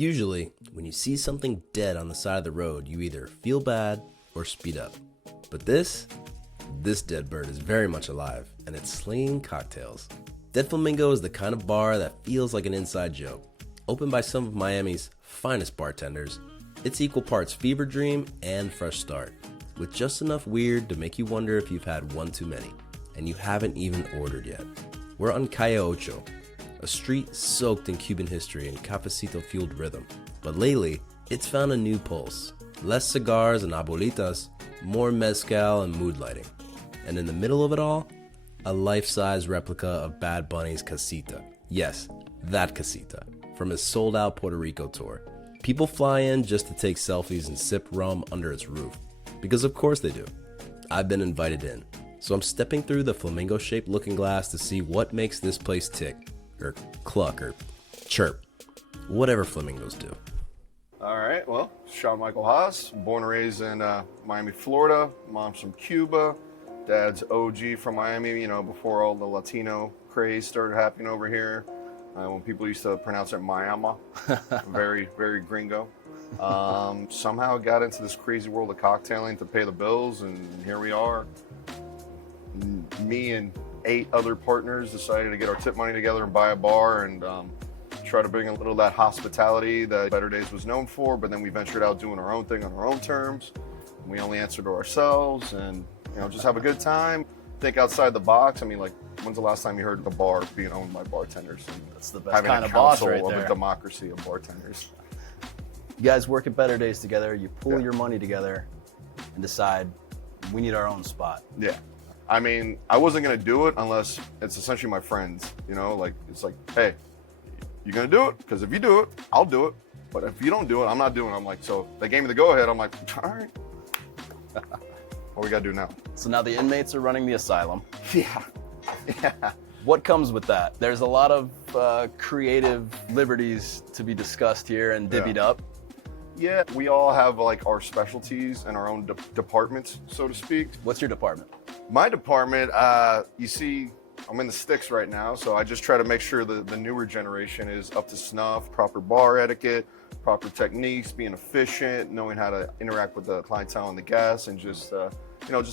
Usually, when you see something dead on the side of the road, you either feel bad or speed up. But this dead bird is very much alive, and it's slinging cocktails. Dead Flamingo is the kind of bar that feels like an inside joke. Opened by some of Miami's finest bartenders, it's equal parts fever dream and fresh start, with just enough weird to make you wonder if you've had one too many, and you haven't even ordered yet. We're on Calle Ocho, a street soaked in Cuban history and cafecito-fueled rhythm. But lately, it's found a new pulse. Less cigars and abuelitas, more mezcal and mood lighting. And in the middle of it all, a life-size replica of Bad Bunny's Casita. Yes, that Casita, from his sold-out Puerto Rico tour. People fly in just to take selfies and sip rum under its roof. Because of course they do. I've been invited in, so I'm stepping through the flamingo-shaped looking glass to see what makes this place tick, or cluck, or chirp, whatever flamingos do. All right, well, Sean Michael Haas, born and raised in Miami, Florida. Mom's from Cuba. Dad's OG from Miami, before all the Latino craze started happening over here. When people used to pronounce it Miami. Very, very gringo. Somehow got into this crazy world of cocktailing to pay the bills, and here we are. Me and 8 other partners decided to get our tip money together and buy a bar and try to bring a little of that hospitality that Better Days was known for, but then we ventured out doing our own thing on our own terms. We only answer to ourselves and just have a good time, think outside the box. I mean, like, when's the last time you heard the bar being owned by bartenders? That's the best kind of boss right there. Of a democracy of bartenders. You guys work at Better Days together, you pool your money together and decide we need our own spot. Yeah. I mean, I wasn't going to do it unless it's essentially my friends, it's like, hey, you going to do it? Because if you do it, I'll do it. But if you don't do it, I'm not doing it. I'm like, so they gave me the go ahead. I'm like, all right. What we got to do now? So now the inmates are running the asylum. Yeah. Yeah. What comes with that? There's a lot of creative liberties to be discussed here and divvied up. Yeah, we all have like our specialties and our own departments, so to speak. What's your department? My department, you see, I'm in the sticks right now, so I just try to make sure the newer generation is up to snuff, proper bar etiquette, proper techniques, being efficient, knowing how to interact with the clientele and the guests, and just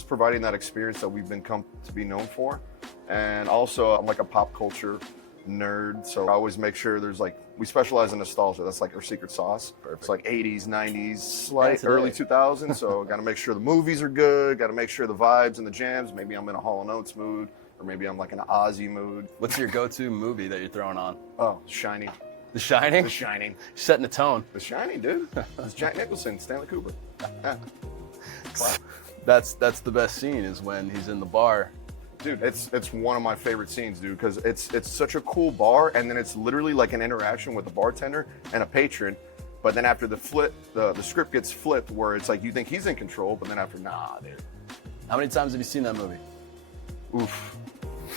providing that experience that we've been come to be known for. And also, I'm like a pop culture nerd, so I always make sure there's we specialize in nostalgia. That's like our secret sauce. Perfect. It's like 80s, 90s, slight early 2000s. So got to make sure the movies are good. Got to make sure the vibes and the jams. Maybe I'm in a Hall & Oates mood, or maybe I'm like in an Ozzy mood. What's your go-to movie that you're throwing on? Oh, Shining. The Shining? The Shining. Setting the tone. The Shining, dude. It's Jack Nicholson, Stanley Kubrick. Yeah. That's the best scene is when he's in the bar. Dude, it's one of my favorite scenes, dude, because it's such a cool bar, and then it's literally like an interaction with the bartender and a patron. But then after the script gets flipped, where it's like you think he's in control, but then after, nah, dude. How many times have you seen that movie? Oof,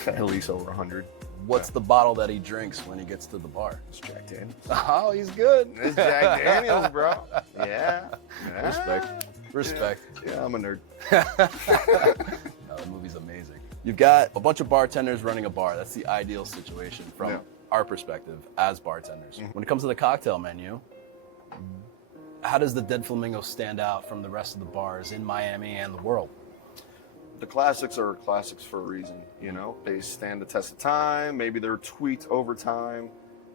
at least over 100. What's the bottle that he drinks when he gets to the bar? It's Jack Daniels. Oh, he's good. It's Jack Daniels, bro. Yeah. Respect. Yeah, I'm a nerd. No, the movie's amazing. You've got a bunch of bartenders running a bar. That's the ideal situation from our perspective as bartenders. Mm-hmm. When it comes to the cocktail menu, how does the Dead Flamingo stand out from the rest of the bars in Miami and the world? The classics are classics for a reason, They stand the test of time. Maybe they're tweaked over time,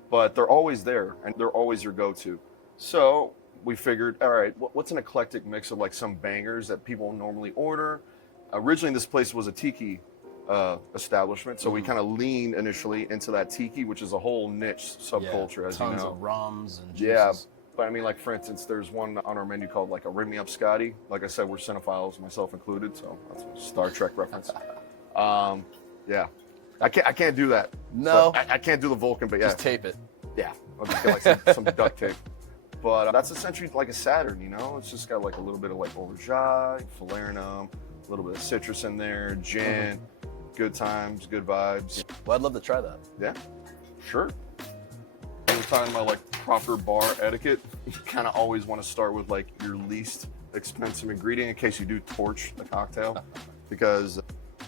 but they're always there, and they're always your go-to. So we figured, all right, what's an eclectic mix of some bangers that people normally order? Originally, this place was a Tiki establishment, so we kind of leaned initially into that Tiki, which is a whole niche subculture, as you know. Tons of rums and juices. Yeah, but I mean, for instance, there's one on our menu called a Ring Me Up Scotty. Like I said, we're cinephiles, myself included, so that's a Star Trek reference. Yeah, I can't do that. No, I can't do the Vulcan, but yeah, just tape it. Yeah, I'll just get some duct tape. But that's essentially like a Saturn, It's just got a little bit of Orgeat, falernum, a little bit of citrus in there, gin. Good times, good vibes. Well, I'd love to try that. Yeah, sure. When we're talking about proper bar etiquette, you kind of always want to start with your least expensive ingredient in case you do torch the cocktail, because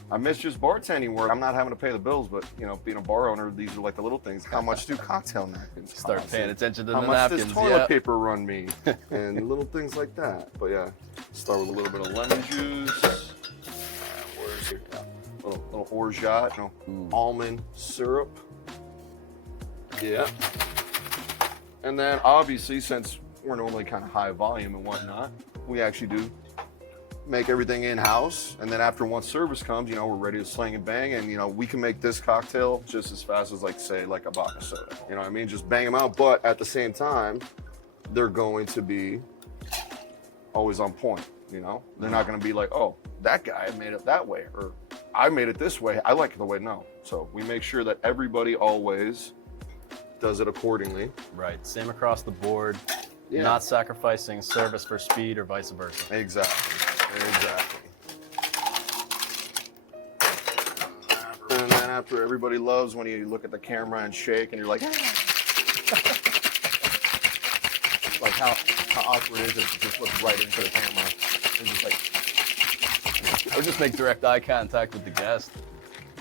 I miss just bartending where I'm not having to pay the bills, but you know, being a bar owner, these are like the little things. How much do cocktail napkins cost? Start paying attention to How the much napkins. does toilet paper run me? And little things like that. But yeah, start with a little bit of lemon juice. Where's your little orgeat, you know, almond syrup. Yeah. And then obviously, since we're normally kind of high volume and whatnot, we actually do make everything in-house, and then after one service comes, you know, we're ready to slang and bang, and you know, we can make this cocktail just as fast as like say like a vodka soda. You know what I mean? Just bang them out, but at the same time, they're going to be always on point. You know, they're not going to be like, oh, that guy made it that way, or I made it this way. I like it the way. No. So we make sure that everybody always does it accordingly. Right. Same across the board. Yeah. Not sacrificing service for speed or vice versa. Exactly. And then after, everybody loves when you look at the camera and shake and you're like, like how awkward is it to just look right into the camera and just like, Or just make direct eye contact with the guest.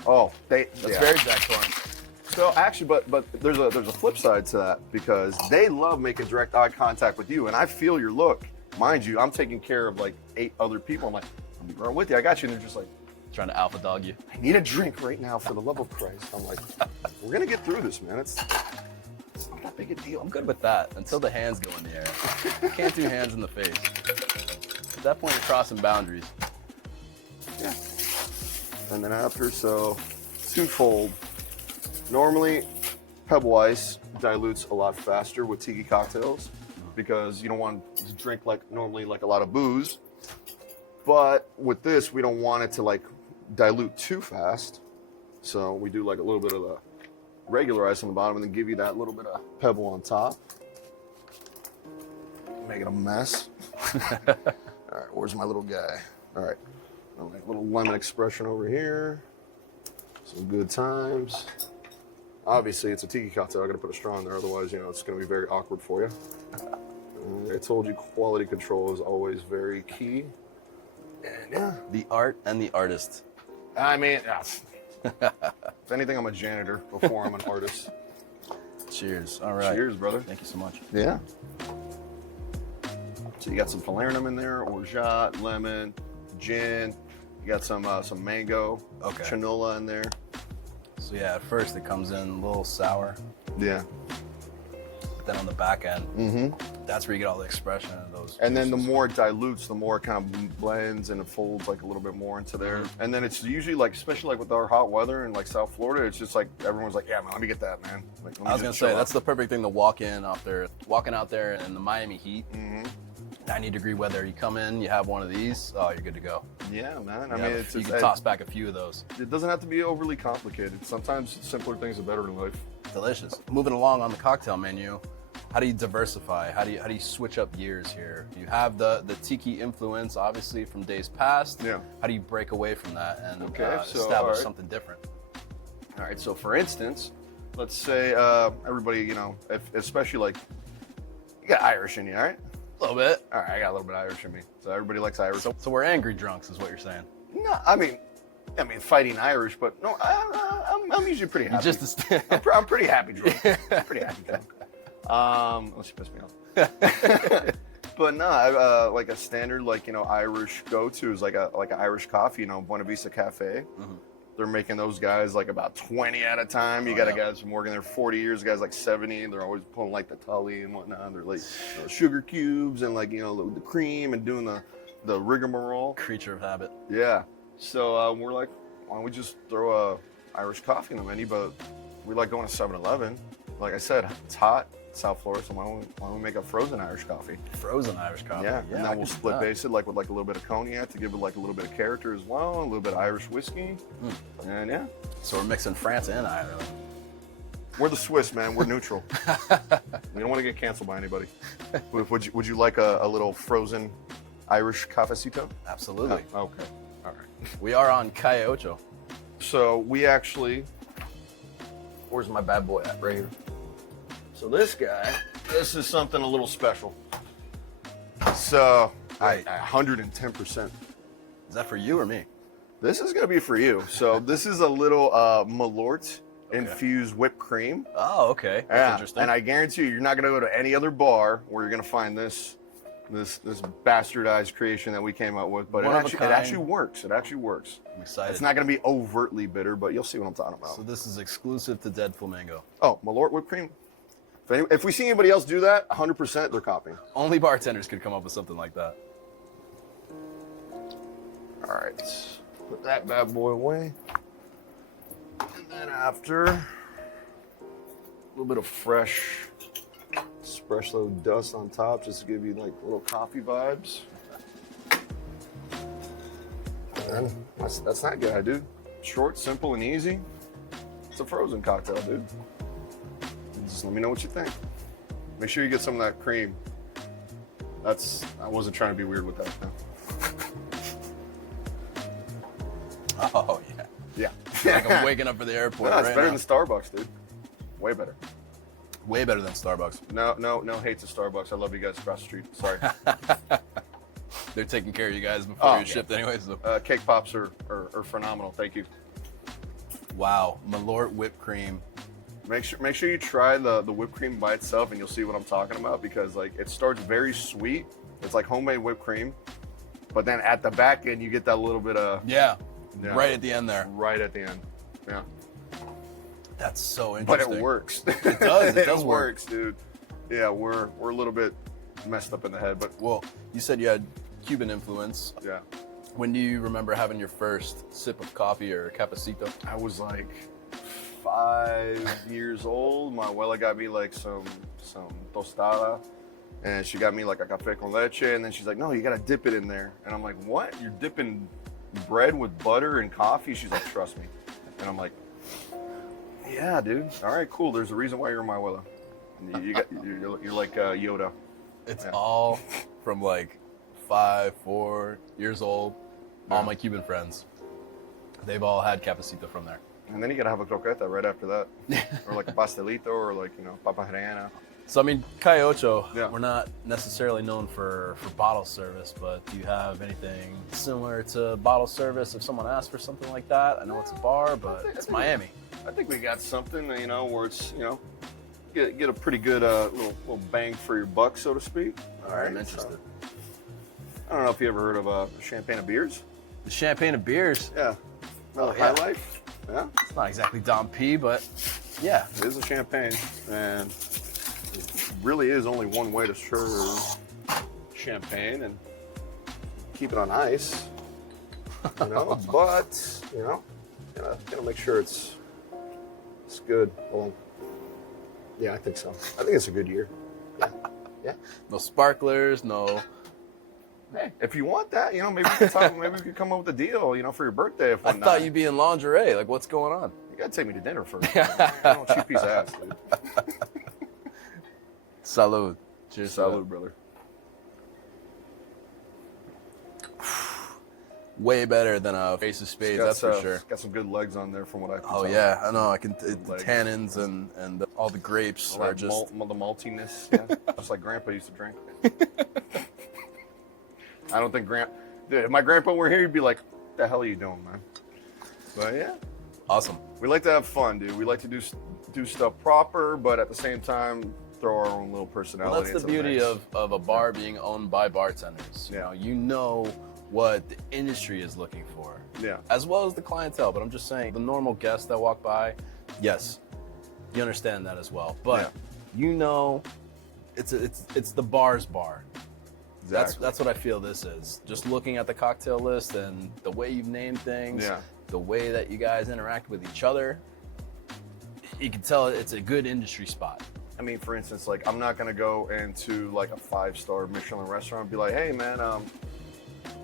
oh, That's very Jack Torrance. So actually, but there's a flip side to that, because they love making direct eye contact with you, and I feel your look. Mind you, I'm taking care of like 8 other people. I'm like, I'm right with you. I got you. And they're just like, Trying to alpha dog you. I need a drink right now for the love of Christ. I'm like, we're gonna get through this, man. It's not that big a deal. I'm good with that until the hands go in the air. Can't do hands in the face. At that point, you're crossing boundaries. Yeah. And then after, so twofold. Normally, Pebble Ice dilutes a lot faster with tiki cocktails because you don't want to drink like normally like a lot of booze. But with this, we don't want it to like dilute too fast. So we do like a little bit of the regular ice on the bottom and then give you that little bit of pebble on top. Make it a mess. All right, where's my little guy? All right, like little lemon expression over here. Some good times. Obviously, it's a tiki cocktail. I gotta put a straw in there, otherwise, you know, it's gonna be very awkward for you. I told you quality control is always very key. And yeah, The art and the artist. I mean, if anything, I'm a janitor before I'm an artist. Cheers. All right. Cheers, brother. Thank you so much. Yeah. So you got some falernum in there, orgeat, lemon, gin. You got some mango, Okay. canola in there. So yeah, at first it comes in a little sour, Yeah. but then on the back end, that's where you get all the expression and those. And then the juices. more it dilutes, the more it kind of blends and it folds like a little bit more into there. And then it's usually like, especially like with our hot weather in like South Florida, it's just like everyone's like, yeah, man, let me get that, man. Like, let me I was gonna just say chill that's out. the perfect thing to walking out there in the Miami heat, 90-degree weather. You come in, you have one of these, oh, you're good to go. Yeah, man. I You mean, have it's you just, can toss back a few of those. it doesn't have to be overly complicated. Sometimes simpler things are better in life. Delicious. Moving along on the cocktail menu, how do you diversify? How do you switch up gears here? You have the tiki influence, obviously, from days past. Yeah. How do you break away from that and Okay, so, establish all right. something different? All right, so for instance, let's say everybody, you know, especially like, you got Irish in you, all right? A little bit. All right, I got a little bit of Irish in me. So everybody likes Irish. So we're angry drunks, is what you're saying. No, I mean, fighting Irish, but no, I'm usually pretty happy. I'm pretty happy drunk. I'm pretty happy drunk. Unless you piss me off. But no, like a standard, like, you know, Irish go-to is like an Irish coffee, you know, Buena Vista Cafe. They're making those guys like about 20 at a time. You got guys from working there 40 years, guys like 70. They're always pulling like the tully and whatnot. They're like sugar cubes and like, you know, the cream and doing the rigmarole. Creature of habit. Yeah. So we're like, why don't we just throw a Irish coffee in the menu? But we like going to 7-Eleven. Like I said, it's hot, South Florida, so why don't we make a frozen Irish coffee? Frozen Irish coffee. Yeah, and I then can we'll do split that. base it like with like a little bit of cognac to give it like a little bit of character as well, a little bit of Irish whiskey, and yeah. So we're mixing France and Ireland. We're the Swiss, man. We're neutral. We don't want to get canceled by anybody. Would you like a little frozen Irish cafecito? Absolutely. Okay. All right. We are on Calle Ocho. So we actually, where's my bad boy at? Right here. So this is something a little special. So I 110%. Is that for you or me? This is gonna be for you. So this is a little Malört infused whipped cream. Oh, okay. That's interesting. And I guarantee you're not gonna go to any other bar where you're gonna find this bastardized creation that we came up with. But it actually works. It actually works. I'm excited. It's not gonna be overtly bitter, but you'll see what I'm talking about. So this is exclusive to Dead Flamingo. Oh, Malört whipped cream. If we see anybody else do that, 100% they're copying. Only bartenders could come up with something like that. All right, put that bad boy away. And then after, a little bit of fresh espresso dust on top, just to give you like little coffee vibes. And that's that guy, dude. Short, simple, and easy. It's a frozen cocktail, dude. Just let me know what you think. Make sure you get some of that cream. I wasn't trying to be weird with that. No. Oh, yeah. Yeah. Like I'm waking up for the airport. No, it's right better now. than Starbucks, dude. Way better. Way better than Starbucks. No hate to Starbucks. I love you guys across the street. Sorry. They're taking care of you guys before your shift anyway. So. Cake pops are phenomenal. Thank you. Wow. Malört whipped cream. Make sure you try the whipped cream by itself, and you'll see what I'm talking about, because like it starts very sweet. It's like homemade whipped cream, but then at the back end you get that little bit of right at the end there. Right at the end. Yeah. That's so But interesting. it works. It does. It does work. works, dude. Yeah, we're a little bit messed up in the head, but Well, you said you had Cuban influence. yeah. When do you remember having your first sip of coffee or cafecito? I was like 5 years old. My abuela got me like some tostada, and she got me like a café con leche, and then she's like, no, you gotta dip it in there. And I'm like, what? You're dipping bread with butter and coffee? She's like, trust me. And I'm like, yeah, dude. All right, cool. There's a reason why you're my abuela. You're like Yoda. It's all from like 5, 4 years old. All Yeah. my Cuban friends, they've all had cafecito from there. And then you gotta have a croqueta right after that, or like a pastelito, or like papa rellena. So I mean, Calle Ocho, Yeah. we're not necessarily known for bottle service, but do you have anything similar to bottle service if someone asks for something like that? I know it's a bar, but it's Miami. I think we got something, where it's, get a pretty good little bang for your buck, so to speak. All right, I'm interested. I don't know if you ever heard of champagne of beers. The champagne of beers. Yeah. Oh, High yeah. Life. Yeah. It's not exactly Dom P, but yeah. It is a champagne, and it really is only one way to serve champagne and keep it on ice. But gotta make sure it's good. Well, yeah, I think so. I think it's a good year. Yeah. No sparklers, no. Hey, if you want that, maybe we could come up with a deal, for your birthday. If I thought you'd be in lingerie. Like, what's going on? You gotta take me to dinner first. Cheap piece of ass, dude. Salud. Cheers. Salud, brother. Way better than a Ace of Spades, that's for sure. Got some good legs on there from what I can Oh tell. yeah, I know. I can. The Legs. tannins and all the grapes All are that just. the maltiness, yeah. Just like Grandpa used to drink. I don't think dude, if my grandpa were here, he'd be like, "What the hell are you doing, man?" But yeah, Awesome. we like to have fun, dude. We like to do stuff proper, but at the same time, throw our own little personality. Well, that's the into beauty mix. of a bar being owned by bartenders. Yeah. You know what the industry is looking for, Yeah. as well as the clientele. But I'm just saying, the normal guests that walk by, yes, you understand that as well. But it's the bar's bar. Exactly. That's what I feel this is. Just looking at the cocktail list and the way you've named things, Yeah. the way that you guys interact with each other, you can tell it's a good industry spot. I mean, for instance, like I'm not gonna go into like a 5-star Michelin restaurant and be like, "Hey, man,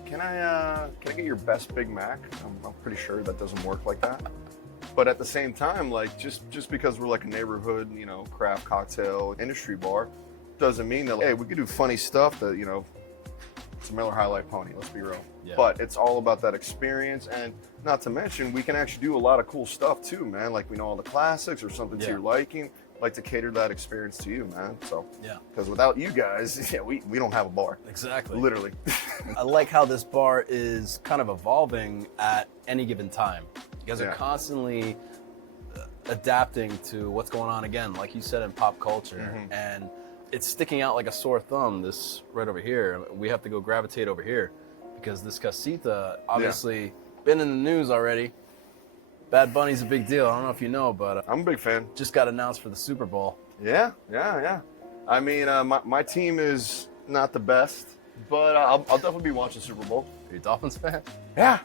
can I get your best Big Mac?" I'm pretty sure that doesn't work like that. But at the same time, like just because we're like a neighborhood, craft cocktail industry bar, doesn't mean that hey, we could do funny stuff that it's a Miller High Life pony. Let's be real. Yeah. But it's all about that experience, and not to mention we can actually do a lot of cool stuff too, man. Like we know all the classics or something to Yeah. your liking. like to cater that experience to you, man. So Yeah. because without you guys, yeah, we don't have a bar. Exactly. Literally. I like how this bar is kind of evolving at any given time. You guys are Yeah. constantly adapting to what's going on again, like you said, in pop culture. And it's sticking out like a sore thumb, this right over here. We have to go gravitate over here because this casita, obviously, been in the news already. Bad Bunny's a big deal. I don't know if you know, but I'm a big fan. just got announced for the Super Bowl. Yeah. I mean, my team is not the best, but I'll definitely be watching Super Bowl. Are you a Dolphins fan? Yeah.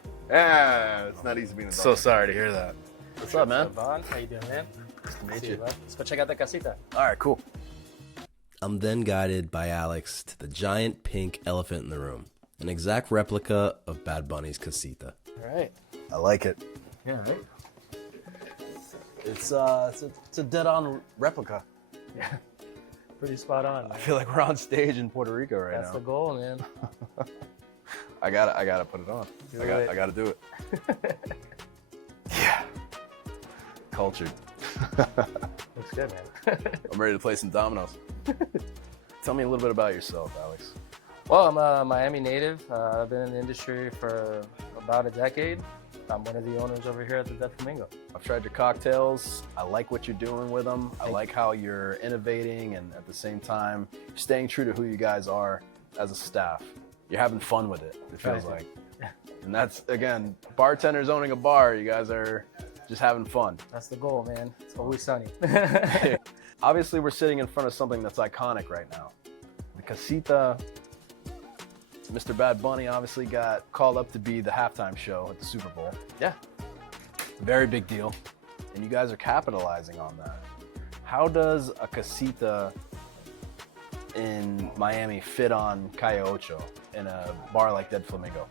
It's not easy being a So Dolphins. sorry to hear that. What's up, man? Vaughn, how you doing, man? Nice to meet See you. bud. Let's go check out the casita. All right, cool. I'm then guided by Alex to the giant pink elephant in the room, an exact replica of Bad Bunny's Casita. All right. I like it. Yeah, right? It's a dead-on replica. Yeah. Pretty spot on. I feel like we're on stage in Puerto Rico right That's now. the goal, man. I gotta put it on. Do I it. gotta do it. Yeah. Cultured. Looks good, man. I'm ready to play some dominoes. Tell me a little bit about yourself, Alex. Well, I'm a Miami native. I've been in the industry for about a decade. I'm one of the owners over here at the Dead Flamingo. I've tried your cocktails. I like what you're doing with them. I Thank like how you're innovating and at the same time staying true to who you guys are as a staff. You're having fun with it, it feels Right. like. And that's, again, bartenders owning a bar. You guys are just having fun. That's the goal, man. It's always sunny. Obviously, we're sitting in front of something that's iconic right now. The Casita. Mr. Bad Bunny obviously got called up to be the halftime show at the Super Bowl. Yeah. Very big deal. And you guys are capitalizing on that. How does a casita in Miami fit on Calle Ocho in a bar like Dead Flamingo?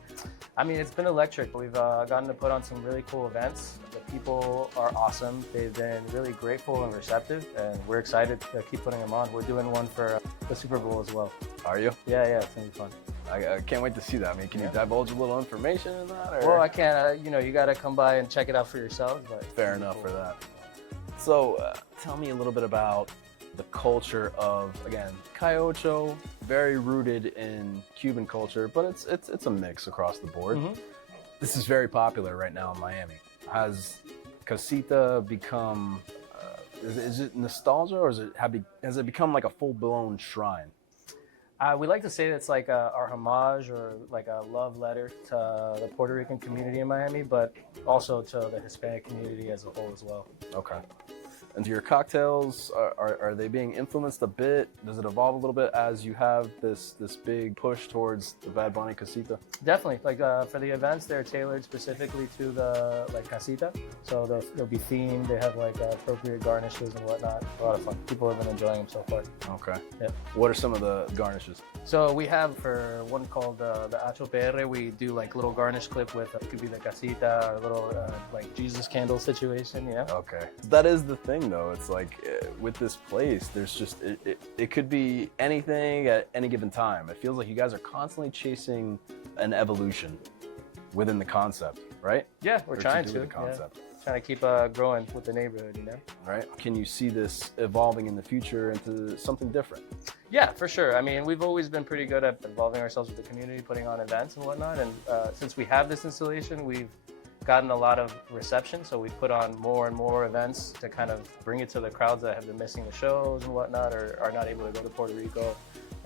I mean, it's been electric. We've gotten to put on some really cool events. The people are awesome. They've been really grateful and receptive, and we're excited to keep putting them on. We're doing one for the Super Bowl as well. Are you? Yeah, it's gonna be fun. I can't wait to see that. I mean, can you divulge a little information in that? Or? Well, I can't. You got to come by and check it out for yourselves. But Fair enough for that. So, tell me a little bit about the culture of, again, Calle Ocho, very rooted in Cuban culture, but it's a mix across the board. This is very popular right now in Miami. Has Casita become, is it nostalgia, or has it become like a full-blown shrine? We like to say it's like our homage or like a love letter to the Puerto Rican community in Miami, but also to the Hispanic community as a whole as well. Okay. And your cocktails, are they being influenced a bit? Does it evolve a little bit as you have this big push towards the Bad Bunny Casita? Definitely. Like for the events, they're tailored specifically to the casita. So they'll be themed. They have like appropriate garnishes and whatnot. A lot of fun. People have been enjoying them so far. Okay. Yep. What are some of the garnishes? So we have for one called the Ocho PR, we do like little garnish clip with, it could be the casita or a little like Jesus candle situation, yeah. Okay. That is the thing though. It's like with this place, there's just, it could be anything at any given time. It feels like you guys are constantly chasing an evolution within the concept, right? Yeah, we're Or trying do to. with the concept. Yeah. Trying to keep growing with the neighborhood, Right? Can you see this evolving in the future into something different? Yeah, for sure. I mean, we've always been pretty good at involving ourselves with the community, putting on events and whatnot. And since we have this installation, we've gotten a lot of reception. So we've put on more and more events to kind of bring it to the crowds that have been missing the shows and whatnot, or are not able to go to Puerto Rico.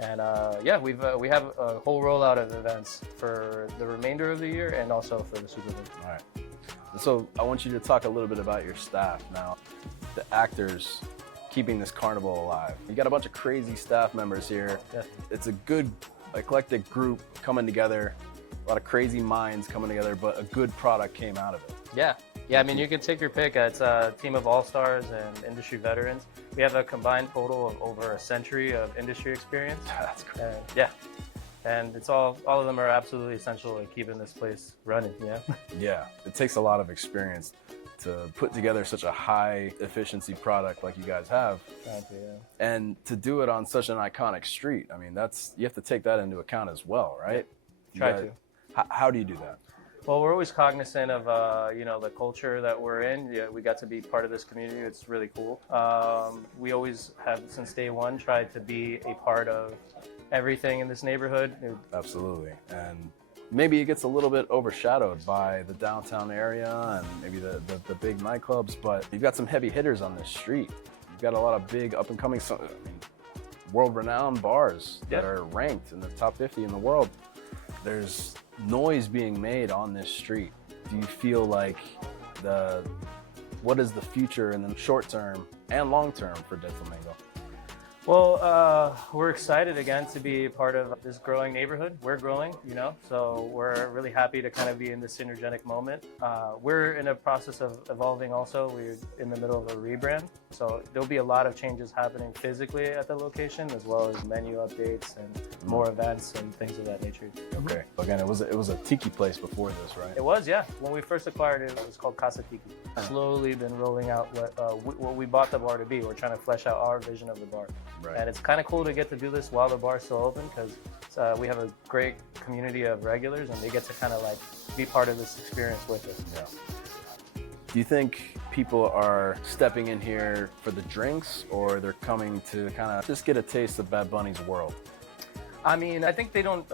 And yeah, we have a whole rollout of events for the remainder of the year and also for the Super Bowl. All right. So I want you to talk a little bit about your staff now, the actors keeping this carnival alive. You got a bunch of crazy staff members here. Yeah. It's a good eclectic group coming together, a lot of crazy minds coming together, but a good product came out of it. Yeah. I mean, you can take your pick. It's a team of all-stars and industry veterans. We have a combined total of over a century of industry experience. That's great. And, yeah. And it's all of them are absolutely essential in keeping this place running, yeah? Yeah, it takes a lot of experience to put together such a high efficiency product like you guys have. Thank you, yeah. And to do it on such an iconic street. I mean, you have to take that into account as well, right? Try to. How do you do that? Well, we're always cognizant of the culture that we're in. Yeah, we got to be part of this community. It's really cool. We always have, since day one, tried to be a part of everything in this neighborhood. Absolutely. And maybe it gets a little bit overshadowed by the downtown area and maybe the big nightclubs, but you've got some heavy hitters on this street. You've got a lot of big up and coming, world-renowned bars that are ranked in the top 50 in the world. There's noise being made on this street. Do you feel like what is the future in the short term and long term for Dead Flamingo? Well, we're excited again to be part of this growing neighborhood. We're growing, so we're really happy to kind of be in this synergetic moment. We're in a process of evolving also. We're in the middle of a rebrand. So there'll be a lot of changes happening physically at the location, as well as menu updates and more events and things of that nature. Okay. Again, it was a Tiki place before this, right? It was, yeah. When we first acquired it, it was called Tiki. Slowly been rolling out what we bought the bar to be. We're trying to flesh out our vision of the bar. Right. And it's kind of cool to get to do this while the bar's still open, because we have a great community of regulars and they get to kind of like be part of this experience with us. Yeah. Do you think people are stepping in here for the drinks, or they're coming to kind of just get a taste of Bad Bunny's world? I mean, I think they don't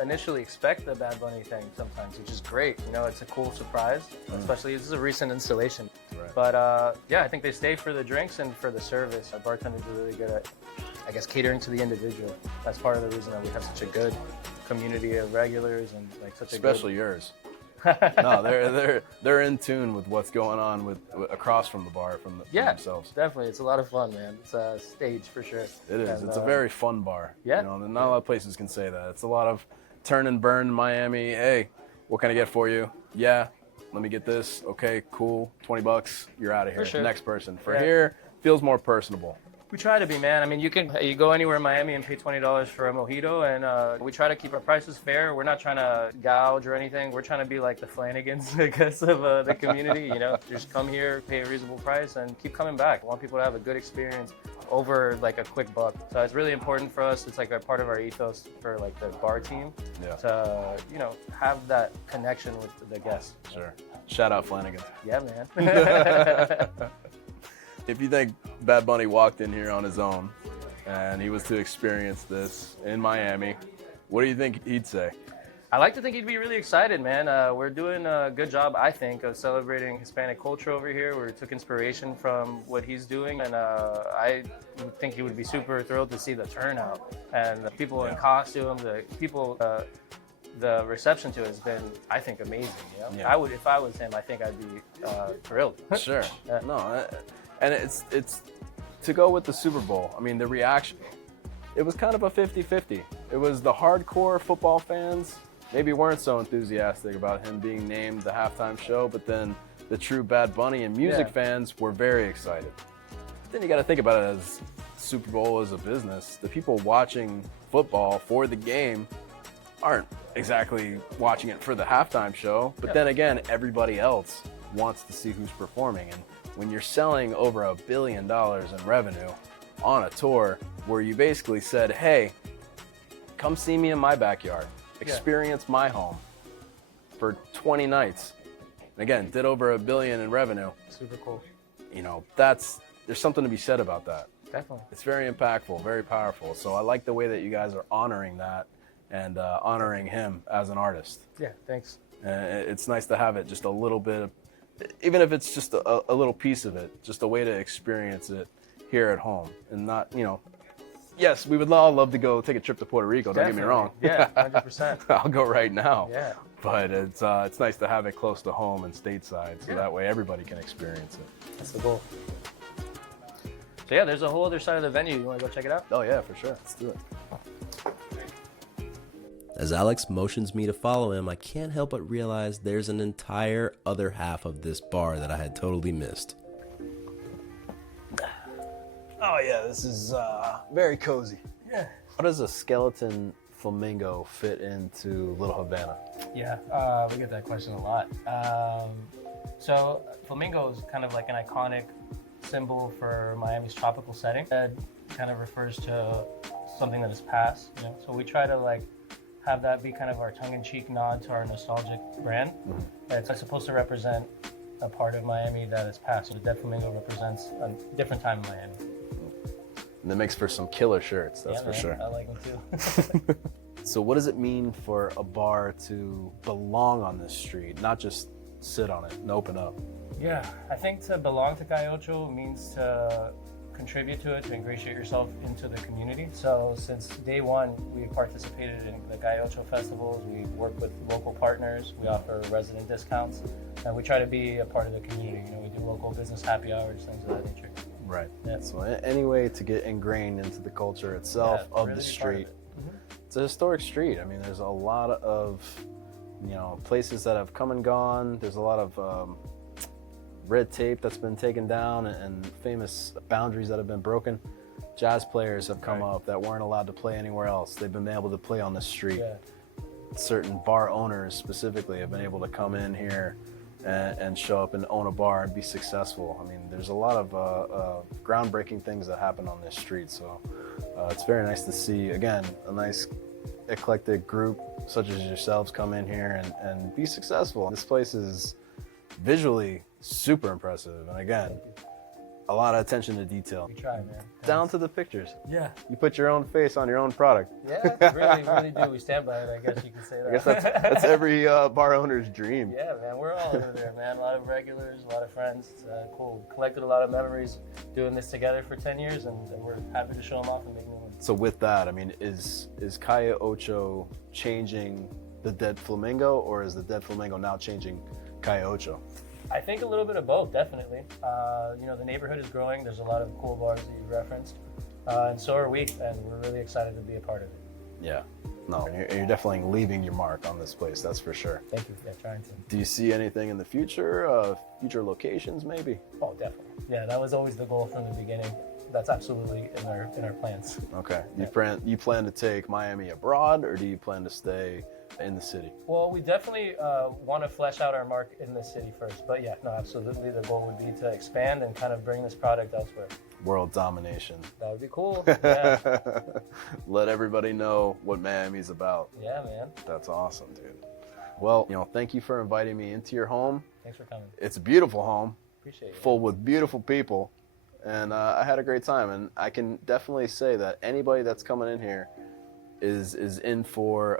initially expect the Bad Bunny thing sometimes, which is great. It's a cool surprise, especially this is a recent installation. Right. But I think they stay for the drinks and for the service. Our bartenders are really good at, catering to the individual. That's part of the reason that we have such a good community of regulars and such especially yours. No, they're in tune with what's going on with across from the bar from themselves. Definitely, it's a lot of fun, man. It's a stage for sure. It is. And, it's a very fun bar. Yeah. Not a lot of places can say that. It's a lot of turn and burn in Miami. Hey, what can I get for you? Yeah, let me get this. Okay, cool. $20. You're out of here. For sure. Next person. Here, feels more personable. We try to be, man. I mean, you go anywhere in Miami and pay $20 for a mojito, and we try to keep our prices fair. We're not trying to gouge or anything. We're trying to be like the Flanagans, I guess, of the community. Just come here, pay a reasonable price, and keep coming back. We want people to have a good experience over like a quick buck. So it's really important for us. It's like a part of our ethos for like the bar team to have that connection with the guests. Sure. Shout out Flanagan. Yeah, man. If you think Bad Bunny walked in here on his own and he was to experience this in Miami, what do you think he'd say? I like to think he'd be really excited, man. We're doing a good job, I think, of celebrating Hispanic culture over here. We took inspiration from what he's doing, and I think he would be super thrilled to see the turnout and the people in costume, the people. The reception to it has been, I think, amazing. Yeah. If I was him, I think I'd be thrilled. Sure. No. And it's to go with the Super Bowl. I mean, the reaction, it was kind of a 50-50. It was the hardcore football fans maybe weren't so enthusiastic about him being named the halftime show, but then the true Bad Bunny and music fans were very excited. Then you got to think about it as Super Bowl as a business. The people watching football for the game aren't exactly watching it for the halftime show, but then again, everybody else wants to see who's performing. And when you're selling over $1 billion in revenue on a tour where you basically said, hey, come see me in my backyard, experience my home for 20 nights. And again, did over $1 billion in revenue. Super cool. There's something to be said about that. Definitely. It's very impactful, very powerful. So I like the way that you guys are honoring that and honoring him as an artist. Yeah, thanks. It's nice to have it just a little bit of, even if it's just a little piece of it, just a way to experience it here at home and not, yes, we would all love to go take a trip to Puerto Rico. Definitely. Don't get me wrong. Yeah, 100%. I'll go right now. Yeah. But it's nice to have it close to home and stateside, so that way everybody can experience it. That's the goal. So yeah, there's a whole other side of the venue. You want to go check it out? Oh yeah, for sure. Let's do it. As Alex motions me to follow him, I can't help but realize there's an entire other half of this bar that I had totally missed. Oh yeah, this is very cozy. Yeah. How does a skeleton flamingo fit into Little Havana? Yeah, we get that question a lot. So flamingo is kind of like an iconic symbol for Miami's tropical setting. It kind of refers to something that is past. So we try to have that be kind of our tongue-in-cheek nod to our nostalgic brand. It's supposed to represent a part of Miami that is past. The Dead Flamingo represents a different time in Miami. And that makes for some killer shirts, that's for sure. I like them too. So what does it mean for a bar to belong on this street, not just sit on it and open up? Yeah, I think to belong to Calle Ocho means to contribute to it, to ingratiate yourself into the community. So since day one, we participated in the Calle Ocho festivals. We work with local partners. We offer resident discounts, and we try to be a part of the community. You know, we do local business happy hours, things of that nature. Right. Yeah. So any way to get ingrained into the culture itself of really the be part of street. it. It's a historic street. I mean, there's a lot of, you know, places that have come and gone. There's a lot of red tape that's been taken down and famous boundaries that have been broken. Jazz players have come up that weren't allowed to play anywhere else. They've been able to play on the street. Yeah. Certain bar owners specifically have been able to come in here and show up and own a bar and be successful. I mean, there's a lot of groundbreaking things that happen on this street. So it's very nice to see, again, a nice eclectic group such as yourselves come in here and be successful. This place is visually super impressive. And again, a lot of attention to detail. We try, man. Down to the pictures. Yeah. You put your own face on your own product. Yeah, really do. We stand by it, I guess you can say that. I guess that's every bar owner's dream. Yeah, man, we're all over there, man. A lot of regulars, a lot of friends. It's cool. Collected a lot of memories doing this together for 10 years, and we're happy to show them off and make new ones. So with that, I mean, is Calle Ocho changing the Dead Flamingo, or is the Dead Flamingo now changing Calle Ocho? I think a little bit of both, definitely. You know, the neighborhood is growing. There's a lot of cool bars that you referenced, and so are we, and we're really excited to be a part of it. Yeah. No, you're definitely leaving your mark on this place, that's for sure. Thank you. Yeah, trying to. Do you see anything in the future? Future locations, maybe? Oh, definitely. Yeah, that was always the goal from the beginning. That's absolutely in our plans. Okay. Yeah. You plan to take Miami abroad, or do you plan to stay in the city? Well, we definitely want to flesh out our mark in the city first. But yeah, no, absolutely. The goal would be to expand and kind of bring this product elsewhere. World domination. That would be cool. Yeah. Let everybody know what Miami's about. Yeah, man. That's awesome, dude. Well, you know, thank you for inviting me into your home. Thanks for coming. It's a beautiful home. Appreciate it. Full with beautiful people. And I had a great time. And I can definitely say that anybody that's coming in here is in for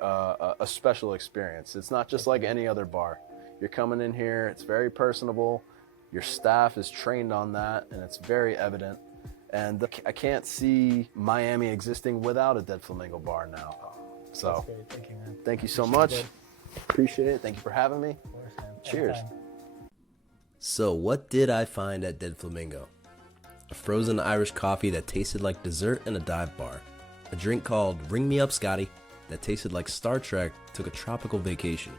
a special experience. It's not just like any other bar. You're coming in here, it's very personable. Your staff is trained on that, and it's very evident. And I can't see Miami existing without a Dead Flamingo bar now. So That's great. Thank you, man. thank you so Appreciate much. it. Appreciate it. Thank you for having me. Of course, man. Cheers. Anytime. So, what did I find at Dead Flamingo? A frozen Irish coffee that tasted like dessert in a dive bar. A drink called Ring Me Up Scotty that tasted like Star Trek took a tropical vacation.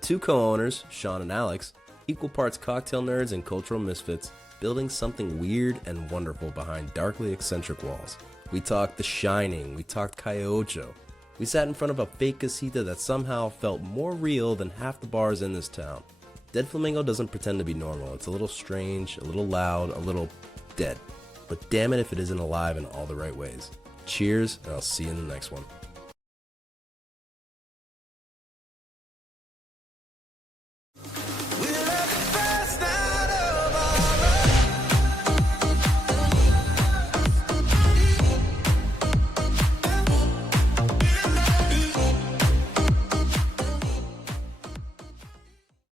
Two co-owners, Sean and Alex, equal parts cocktail nerds and cultural misfits, building something weird and wonderful behind darkly eccentric walls. We talked The Shining, we talked Calle Ocho. We sat in front of a fake casita that somehow felt more real than half the bars in this town. Dead Flamingo doesn't pretend to be normal. It's a little strange, a little loud, a little dead. But damn it if it isn't alive in all the right ways. Cheers, and I'll see you in the next one.